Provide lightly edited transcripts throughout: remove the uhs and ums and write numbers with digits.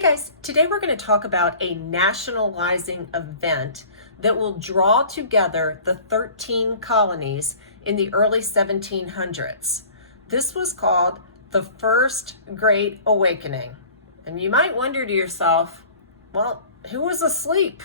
Hey guys, today we're going to talk about a nationalizing event that will draw together the 13 colonies in the early 1700s. This was called the First Great Awakening. And you might wonder to yourself, well, who was asleep?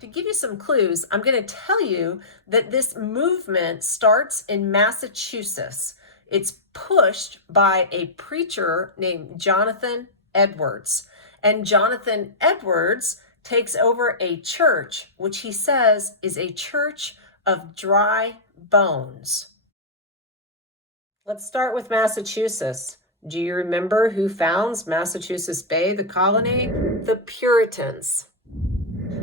To give you some clues, I'm going to tell you that this movement starts in Massachusetts. It's pushed by a preacher named Jonathan Edwards. And Jonathan Edwards takes over a church, which he says is a church of dry bones. Let's start with Massachusetts. Do you remember who founds Massachusetts Bay, the colony? The Puritans.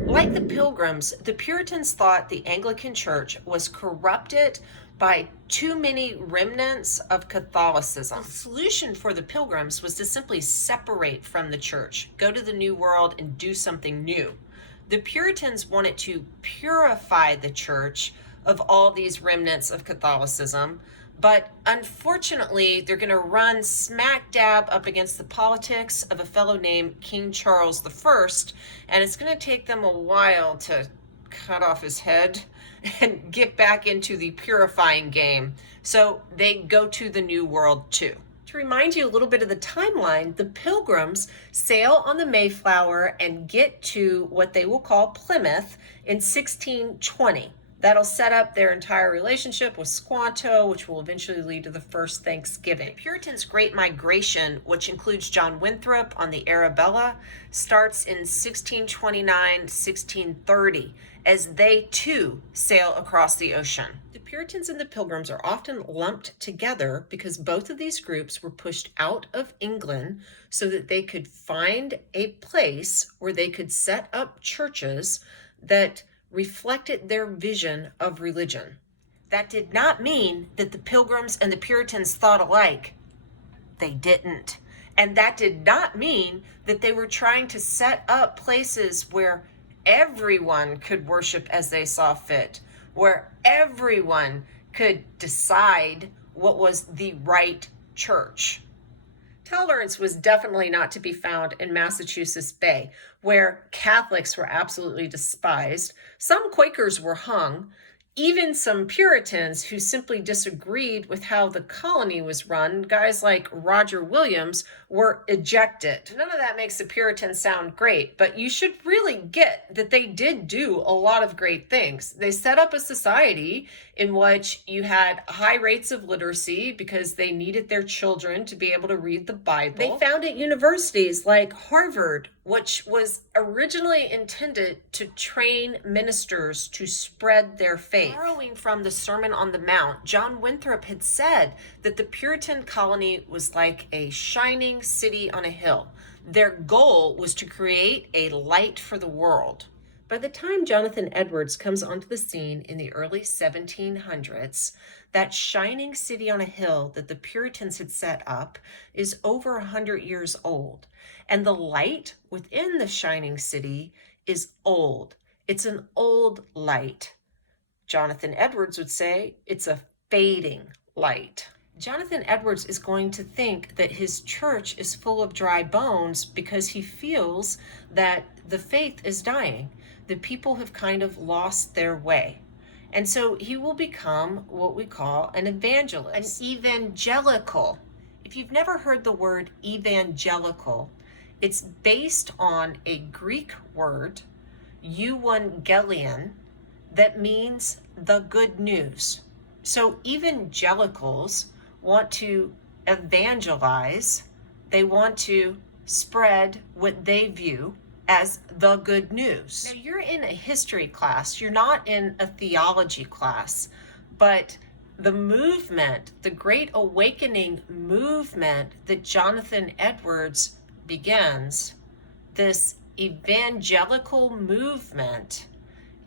Like the Pilgrims, the Puritans thought the Anglican Church was corrupted by too many remnants of Catholicism. The solution for the Pilgrims was to simply separate from the church, go to the New World and do something new. The Puritans wanted to purify the church of all these remnants of Catholicism, but unfortunately, they're going to run smack dab up against the politics of a fellow named King Charles I, and it's going to take them a while to cut off his head and get back into the purifying game. So they go to the New World too. To remind you a little bit of the timeline, the Pilgrims sail on the Mayflower and get to what they will call Plymouth in 1620. That'll set up their entire relationship with Squanto, which will eventually lead to the first Thanksgiving. The Puritans' Great Migration, which includes John Winthrop on the Arabella, starts in 1629, 1630, as they too sail across the ocean. The Puritans and the Pilgrims are often lumped together because both of these groups were pushed out of England so that they could find a place where they could set up churches that reflected their vision of religion. That did not mean that the Pilgrims and the Puritans thought alike. They didn't. And that did not mean that they were trying to set up places where everyone could worship as they saw fit, where everyone could decide what was the right church. Tolerance was definitely not to be found in Massachusetts Bay, where Catholics were absolutely despised. Some Quakers were hung. Even some Puritans who simply disagreed with how the colony was run, guys like Roger Williams, were ejected. None of that makes the Puritans sound great, but you should really get that they did do a lot of great things. They set up a society in which you had high rates of literacy because they needed their children to be able to read the Bible. They founded universities like Harvard, which was originally intended to train ministers to spread their faith. Borrowing from the Sermon on the Mount, John Winthrop had said that the Puritan colony was like a shining city on a hill. Their goal was to create a light for the world. By the time Jonathan Edwards comes onto the scene in the early 1700s, that shining city on a hill that the Puritans had set up is over 100 years old. And the light within the shining city is old. It's an old light. Jonathan Edwards would say it's a fading light. Jonathan Edwards is going to think that his church is full of dry bones because he feels that the faith is dying. The people have kind of lost their way. And so he will become what we call an evangelist, an evangelical. If you've never heard the word evangelical, it's based on a Greek word, euangelion, that means the good news. So evangelicals want to evangelize. They want to spread what they view as the good news. Now, you're in a history class. You're not in a theology class, but the movement, the Great Awakening movement that Jonathan Edwards begins, this evangelical movement,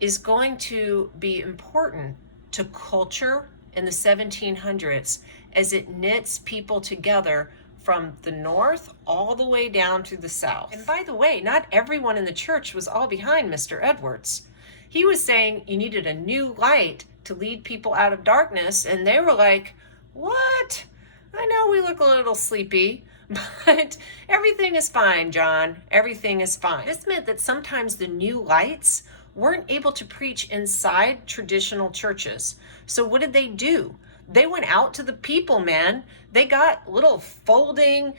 is going to be important to culture in the 1700s as it knits people together from the north all the way down to the south. And by the way, not everyone in the church was all behind Mr. Edwards. He was saying you needed a new light to lead people out of darkness, and they were like, what? I know we look a little sleepy, But everything is fine, John. Everything is fine. This meant that sometimes the new lights weren't able to preach inside traditional churches. So what did they do? They went out to the people, man. They got little folding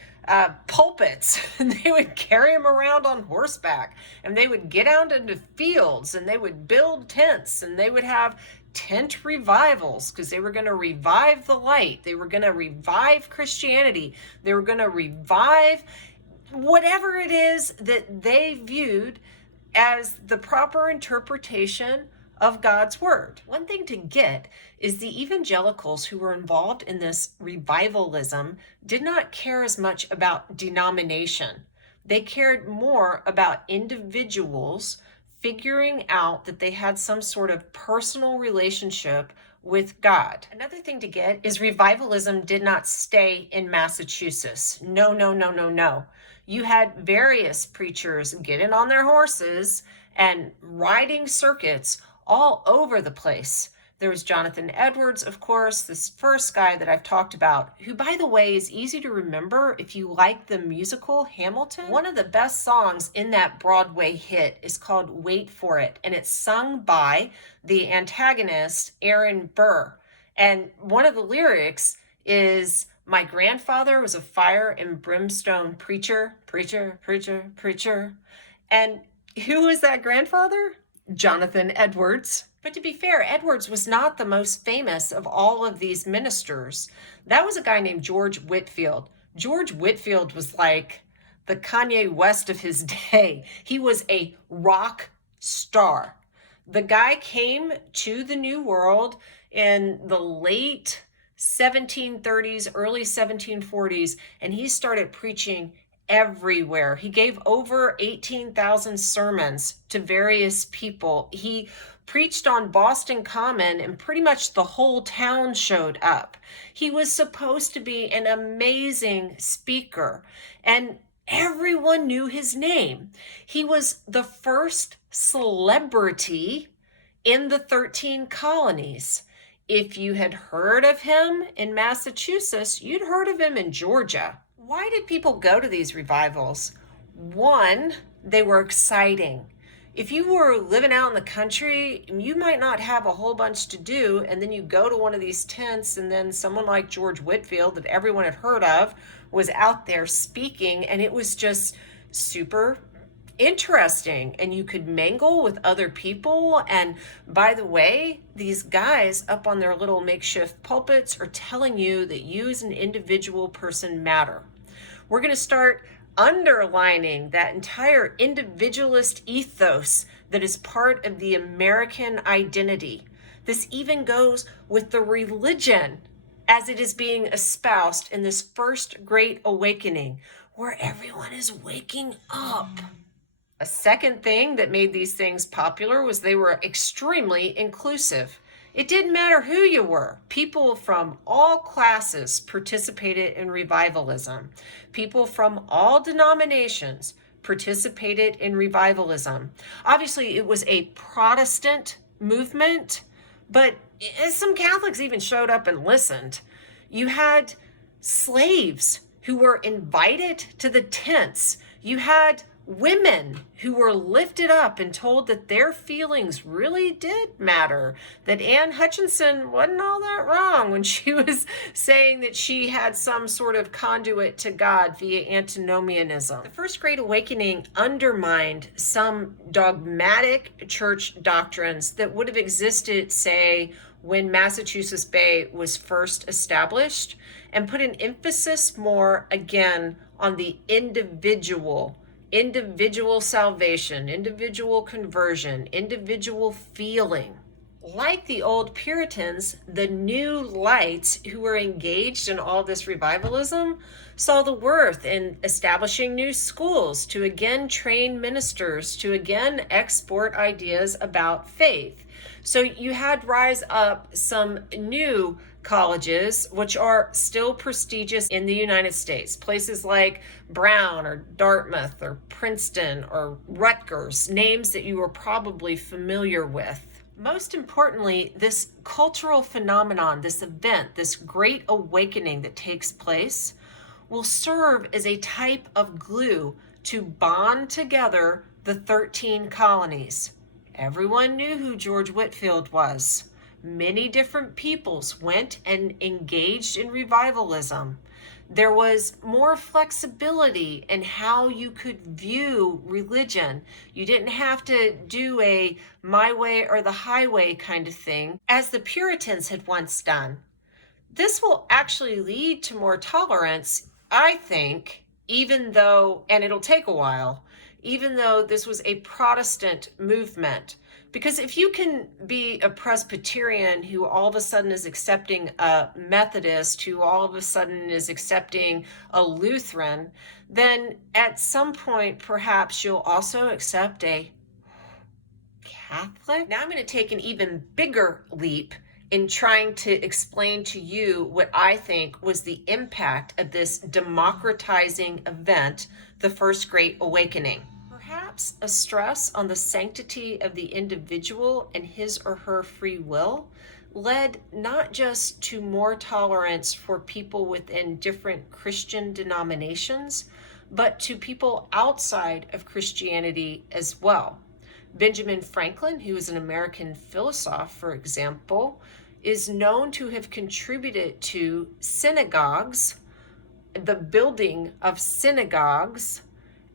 pulpits, and they would carry them around on horseback, and they would get out into fields, and they would build tents, and they would have tent revivals because they were going to revive the light. They were going to revive Christianity. They were going to revive whatever it is that they viewed as the proper interpretation of God's word. One thing to get is the evangelicals who were involved in this revivalism did not care as much about denomination. They cared more about individuals figuring out that they had some sort of personal relationship with God. Another thing to get is revivalism did not stay in Massachusetts. No, no, no, no, no. You had various preachers getting on their horses and riding circuits all over the place. There was Jonathan Edwards, of course, this first guy that I've talked about, who, by the way, is easy to remember if you like the musical Hamilton. One of the best songs in that Broadway hit is called Wait for It, and it's sung by the antagonist, Aaron Burr. And one of the lyrics is, "My grandfather was a fire and brimstone preacher, preacher, preacher, preacher." And who was that grandfather? Jonathan Edwards. But to be fair, Edwards was not the most famous of all of these ministers. That was a guy named George Whitefield. George Whitefield was like the Kanye West of his day. He was a rock star. The guy came to the New World in the late 1730s, early 1740s, and he started preaching everywhere. He gave over 18,000 sermons to various people. He preached on Boston Common, and pretty much the whole town showed up. He was supposed to be an amazing speaker, and everyone knew his name. He was the first celebrity in the 13 colonies. If you had heard of him in Massachusetts, you'd heard of him in Georgia. Why did people go to these revivals? One, they were exciting. If you were living out in the country, you might not have a whole bunch to do, and then you go to one of these tents, and then someone like George Whitefield that everyone had heard of was out there speaking, and it was just super interesting, and you could mingle with other people. And by the way, these guys up on their little makeshift pulpits are telling you that you as an individual person matter. We're going to start underlining that entire individualist ethos that is part of the American identity. This even goes with the religion as it is being espoused in this first great awakening, where everyone is waking up. A second thing that made these things popular was they were extremely inclusive. It didn't matter who you were. People from all classes participated in revivalism. People from all denominations participated in revivalism. Obviously, it was a Protestant movement, but some Catholics even showed up and listened. You had slaves who were invited to the tents. You had women who were lifted up and told that their feelings really did matter, that Anne Hutchinson wasn't all that wrong when she was saying that she had some sort of conduit to God via antinomianism. The First Great Awakening undermined some dogmatic church doctrines that would have existed, say, when Massachusetts Bay was first established, and put an emphasis more, again, on the individual salvation, individual conversion, individual feeling. Like the old Puritans, the new lights who were engaged in all this revivalism saw the worth in establishing new schools to again train ministers, to again export ideas about faith. So you had rise up some new colleges, which are still prestigious in the United States. Places like Brown or Dartmouth or Princeton or Rutgers, names that you are probably familiar with. Most importantly, this cultural phenomenon, this event, this great awakening that takes place will serve as a type of glue to bond together the 13 colonies. Everyone knew who George Whitefield was. Many different peoples went and engaged in revivalism. There was more flexibility in how you could view religion. You didn't have to do a my way or the highway kind of thing, as the Puritans had once done. This will actually lead to more tolerance, I think, even though, and it'll take a while, even though this was a Protestant movement. Because if you can be a Presbyterian who all of a sudden is accepting a Methodist, who all of a sudden is accepting a Lutheran, then at some point perhaps you'll also accept a Catholic. Now I'm going to take an even bigger leap in trying to explain to you what I think was the impact of this democratizing event, the First Great Awakening. Perhaps a stress on the sanctity of the individual and his or her free will led not just to more tolerance for people within different Christian denominations, but to people outside of Christianity as well. Benjamin Franklin, who is an American philosopher, for example, is known to have contributed to synagogues, the building of synagogues,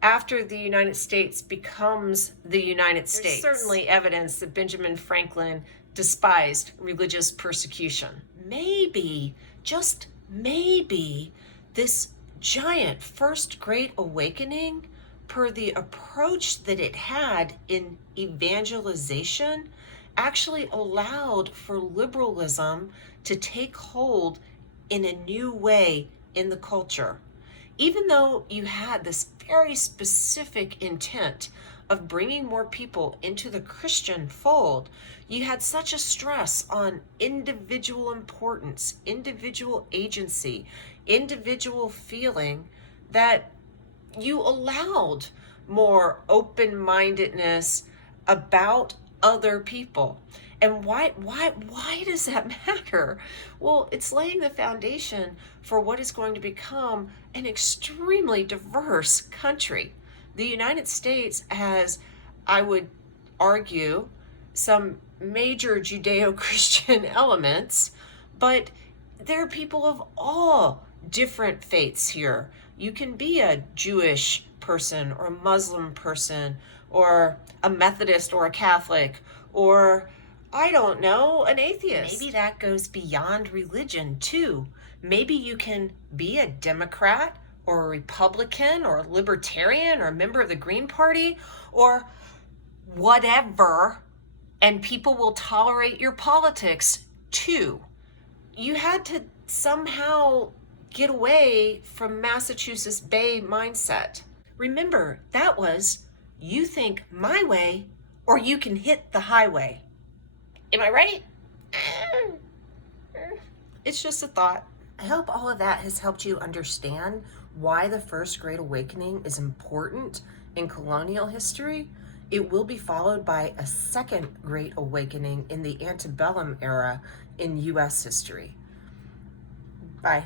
after the United States becomes the United States. There's certainly evidence that Benjamin Franklin despised religious persecution. Maybe, just maybe, this giant First Great Awakening, per the approach that it had in evangelization, actually allowed for liberalism to take hold in a new way in the culture. Even though you had this very specific intent of bringing more people into the Christian fold, you had such a stress on individual importance, individual agency, individual feeling, that you allowed more open-mindedness about other people. And why does that matter? Well, it's laying the foundation for what is going to become an extremely diverse country. The United States has, I would argue, some major Judeo-Christian elements, but there are people of all different faiths here. You can be a Jewish person or a Muslim person or a Methodist or a Catholic or, I don't know, an atheist. Maybe that goes beyond religion too. Maybe you can be a Democrat or a Republican or a Libertarian or a member of the Green Party or whatever, and people will tolerate your politics too. You had to somehow get away from Massachusetts Bay mindset. Remember, that was, you think my way or you can hit the highway. Am I right? It's just a thought. I hope all of that has helped you understand why the First Great Awakening is important in colonial history. It will be followed by a Second Great Awakening in the antebellum era in U.S. history. Bye.